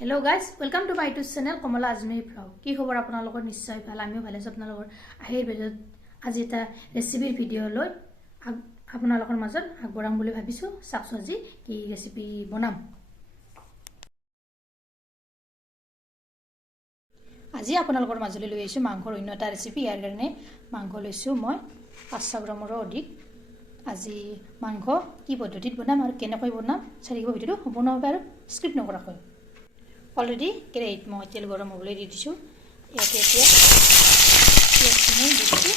Hello guys, welcome to my YouTube channel Kamala Ajmeri Vlog. কি খবৰ আপোনালোকৰ নিশ্চয় ভাল আমিও ভালে আছো আপোনালোকৰ আহিৰ ভিডিঅ'ত আজি এটা ৰেচিপিৰ ভিডিঅ' লৈ আপোনালোকৰ মাজত আগবঢ়াম বুলি ভাবিছো চাকছো আজি কি ৰেচিপি বনাম আজি আপোনালোকৰ মাজলৈ লৈ আহিছো মাংসৰ অন্য এটা ৰেচিপি ইয়াৰ কাৰণে মাংস লৈছো মই 500 গ্ৰামৰ অধিক আজি মাংস কি পদ্ধতিত বনাম আৰু কেনেকৈ বনাম চাৰিব ভিডিঅ'টো সম্পূৰ্ণভাৱে আৰু স্ক্ৰিপ্ট নকৰাকৈ Already great মই তেল গৰম হ'বলৈ দি দিছো ইয়াতে এতিয়া পিয়াজখিনি দি দিছো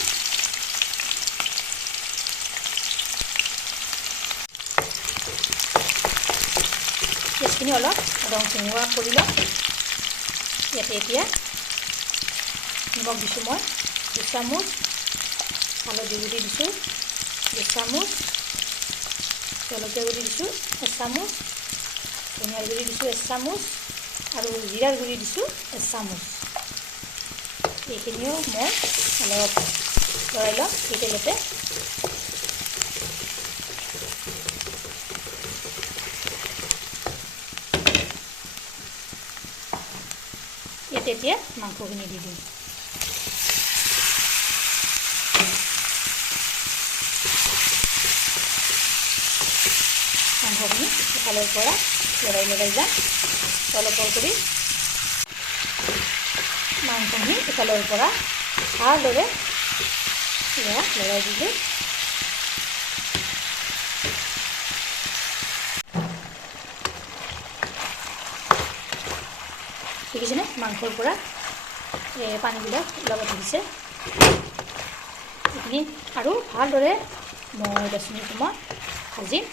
পিয়াজখিনি অলপ ৰং চেঙুৱা কৰি লওঁ ইয়াতে এতিয়া নিমখ দিছো মই 2 চামুচ হালধি গুড়ি দিছো 2 চামুচ জলকীয়া গুড়ি দিছো 1 চামুচ ধনিয়া গুড়ি দিছো 1 চামুচ আৰু জিৰাৰ গুড়ি দিছো 1 চামুচ এইখিনিও মই অলপ লৰাই লওঁ এই তেলতে ইয়াতে এতিয়া মাংসখিনি দি দিম মাংসখিনি ইফালৰ পৰা লৰাই যাম অলপ কৰি মাংসখিনি ইফালৰ পৰা ভালদৰে লৰাই দিলে দেখিছেনে মাংসৰ পৰা পানীবিলাক ওলাব ধৰিছে এইখিনি আৰু ভালদৰে মই 10 মিনিট সময় ভাজিম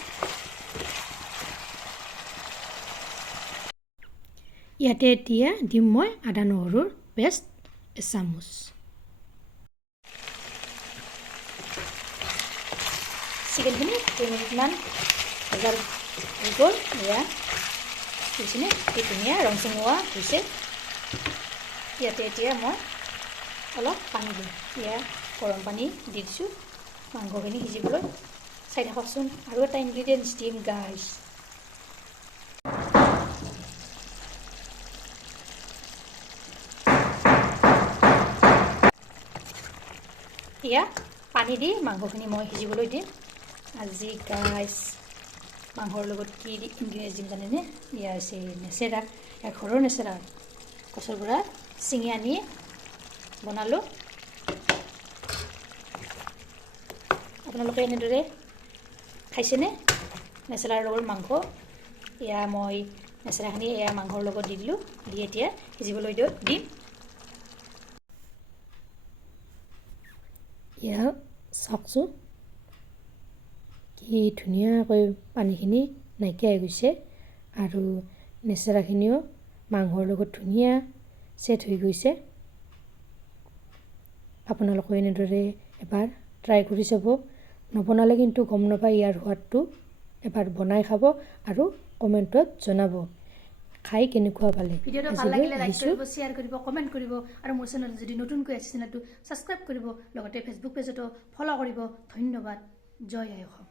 ইয়াতে এতিয়া দিম মই আদা নহৰুৰ পেষ্ট 1 চামুচ চিকেনখিনি 2 মিনিটমান ভজাৰ হৈ গ'ল এয়া দেখিছেনে এই ধুনীয়া ৰং চেঙুৱা হৈছে ইয়াতে এতিয়া মই অলপ পানী দিম এয়া গৰম পানী দি দিছোঁ মাংসখিনি সিজিবলৈ চাই থাককচোন আৰু এটা ইনগ্ৰিডিয়েণ্টছ দিম গাইছ ইয়া পানী দি মাংসখিনি মই সিজিবলৈ দিম আজি গাইছ মাংসৰ লগত কি ইনগ্ৰিডিয়েণ্টছ দিম জানেনে ইয়া আছে নেচেৰা এক ঘৰৰ নেচেৰা গছৰ পৰা ছিঙি আনি বনালোঁ আপোনালোকে এনেদৰে খাইছেনে নেচেৰাৰ লগত মাংস ইয়া মই নেচেৰাখিনি এয়া মাংসৰ লগত দি দিলোঁ দি এতিয়া সিজিবলৈ দিম ইয়া চাওকচোন কি ধুনীয়াকৈ পানীখিনি নাইকিয়া হৈ গৈছে আৰু নেচেৰাখিনিও মাংসৰ লগত ধুনীয়া ছেট হৈ গৈছে আপোনালোকে এনেদৰে এবাৰ ট্ৰাই কৰি চাব নবনালে কিন্তু গম নাপায় ইয়াৰ সোৱাদটো এবাৰ বনাই খাব আৰু কমেণ্টত জনাব খাই কেনেকুৱা পালে ভিডিঅ'টো ভাল লাগিলে লাইক কৰিব শেয়াৰ কৰিব কমেণ্ট কৰিব আৰু মোৰ চেনেল যদি নতুনকৈ আছে চেনেলটো সাবস্ক্ৰাইব কৰিব লগতে ফেচবুক পেজতো ফলো কৰিব ধন্যবাদ জয় আই অসম